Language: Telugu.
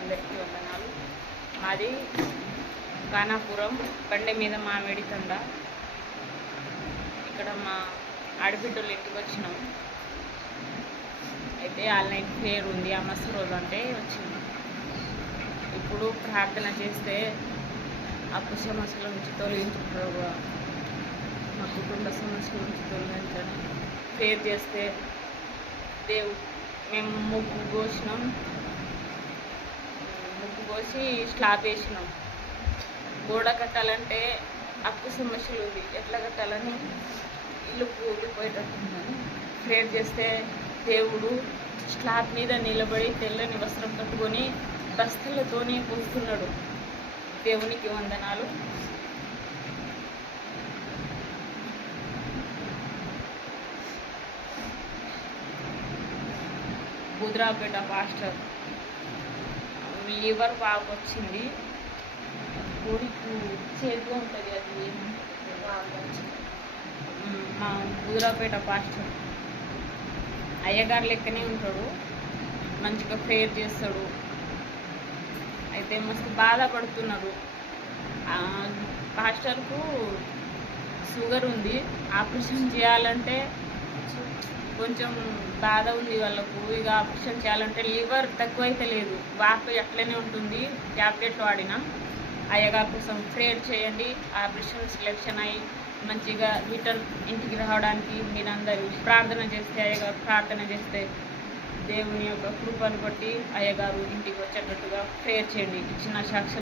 అందరికీ వందనాలు. మాది ఖానాపురం బండి మీద మామిడి తండ. ఇక్కడ మా ఆడబిడ్డలు ఇంటికి వచ్చినాం. అయితే ఆల్ నైట్ ప్రేయర్ ఉంది, అమాస రోజు అంటే వచ్చినాం. ఇప్పుడు ప్రార్థన చేస్తే అప్పు సమస్యల నుంచి తొలగించు ప్రభువా, మా కుటుంబ సమస్యల నుంచి తొలగించండి. ప్రేయర్ చేస్తే మేము ముగ్గు కోసి స్లాబ్ వేసినాం. గోడ కట్టాలంటే అప్పు సమస్యలు ఉంది, ఎట్లా కట్టాలని ఇల్లు కూలిపోయేటట్టుందని ప్రేయర్ చేస్తే దేవుడు స్లాబ్ మీద నిలబడి తెల్లని వస్త్రం కట్టుకొని బస్తలతోనే పోస్తున్నాడు. దేవునికి వందనాలు. బుద్రాపేట పాస్టర్ లివర్ బాగా వచ్చింది, కోడికి చేతిగా ఉంటుంది, అది మా బుద్రాపేట పాస్టర్ అయ్యగారు లెక్కనే ఉంటాడు, మంచిగా ప్రేయర్ చేస్తాడు. అయితే మస్తు బాధపడుతున్నారు. పాస్టర్కు షుగర్ ఉంది, ఆపరేషన్ చేయాలంటే కొంచెం బాధ ఉంది వాళ్ళకు. ఇక ఆపరేషన్ చేయాలంటే లివర్ తక్కువైతే లేదు, వాపు అట్లనే ఉంటుంది. ట్యాబ్లెట్లు వాడినా. అయ్యగారి కోసం ప్రేయర్ చేయండి, ఆపరేషన్ సెలెక్షన్ అయ్యి మంచిగా రిటర్న్ ఇంటికి రావడానికి మీరందరూ ప్రార్థన చేస్తే, అయ్యగారు ప్రార్థన చేస్తే దేవుని యొక్క కృపను బట్టి అయ్యగారు ఇంటికి వచ్చేటట్టుగా ప్రేయర్ చేయండి. ఇచ్చిన సాక్షి